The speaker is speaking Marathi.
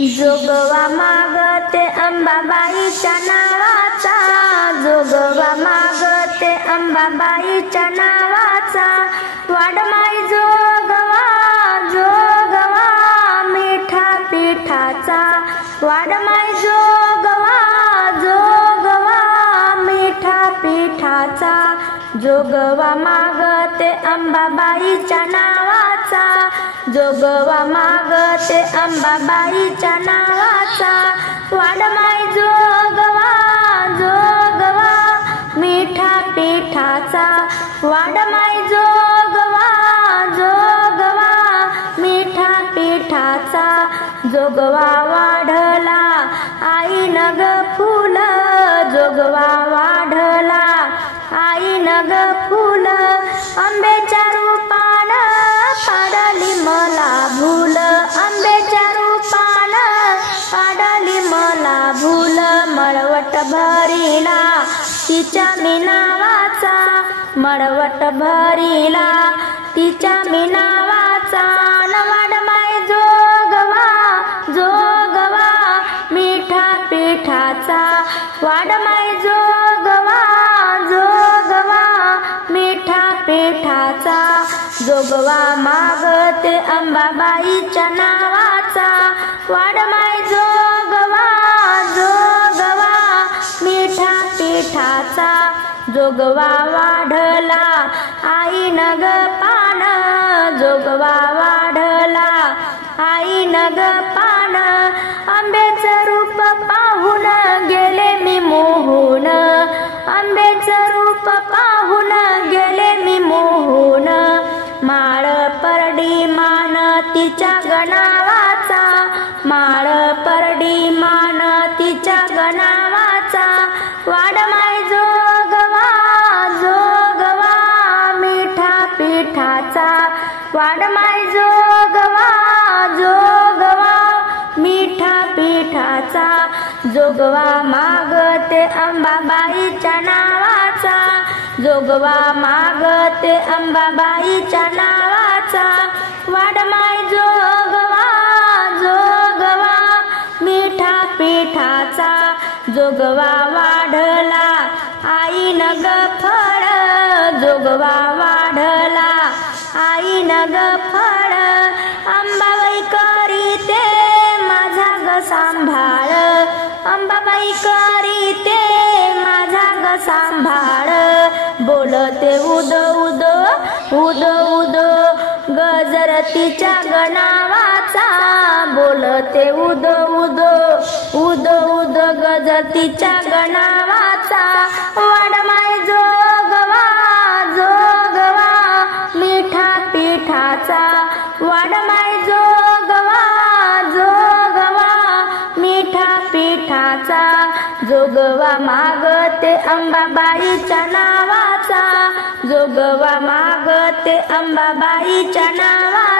जोगवा मागते अंबाबाईच्या नावाचा, जोगवा मागते अंबाबाईच्या नावाचा, वाडमाई जोगवा जोगवा मिठा पिठाचा, वाडमाई जोगवा जोगवा मिठा पिठाचा, जोगवा मागते अंबाबाईच्या नावाचा, जोगवा मागते अंबाबाईच्या नावाचा, वाडमाई जोगवा जोगवा मिठा पिठाचा, वाडमाई जोगवा जोगवा मिठा पिठाचा, जोगवा वाढला आईन ग फुल, जोगवा वाढला आईन ग फुल, आंब्याच्या रूपान पाडली मला भूल, आंब्याच्या रूपान पाडली मला भूल, मळवट भरिला तिच्या मी नावाचा, मळवट भरिला तिच्या मी नावाचा, वाडमाई जोगवा जोगवा मिठा पिठाचा, वाडमाई जोगवा जोगवा मिठा पिठाचा, जोगवा मागते अंबाबाईच्या नावाचा, वाडमाई जोगवा जोगवा मिठा पिठाचा, जोगवा वाढला आईन ग पान, जोगवा वाढला आईन ग पान, आंब्याचं रूप पाहून गेले मी मोहून, आंब्याचं रूप पाहून गेले मी मोहून, माळ परडी मान तिच्या गणावाचा, माळ परडी मान तिच्या गणावाचा, वाडमाई जोगवा जोगवा मिठा पिठाचा, वाडमाई जोगवा जोगवा मिठा पिठाचा, जोगवा मागते अंबाबाईच्या नावाचा, जोगवा मागते अंबाबाईच्या नावाचा, वाडमाई जोगवा जोगवा मिठा पिठाचा, जोगवा वाढला आईन ग फळ, जोगवा वाढला आईन ग फळ, अंबाबाई करीते माझा ग सांभाळ, अंबाबाई करीते माझा ग सांभाळ, बोलते उद उद उद उद गजर तिच्या गणावाचा, बोलते उद उद उद उद गजर तिच्या गणावाचा, वाडमाई जोगवा जोगवा मिठा पिठाचा, वाडमाई जोगवा जोगवा मिठा पिठाचा, जोगवा मागते अंबाबाईच्या नावाचा, जोगवा मागते अंबाबाईच्या नावाचा.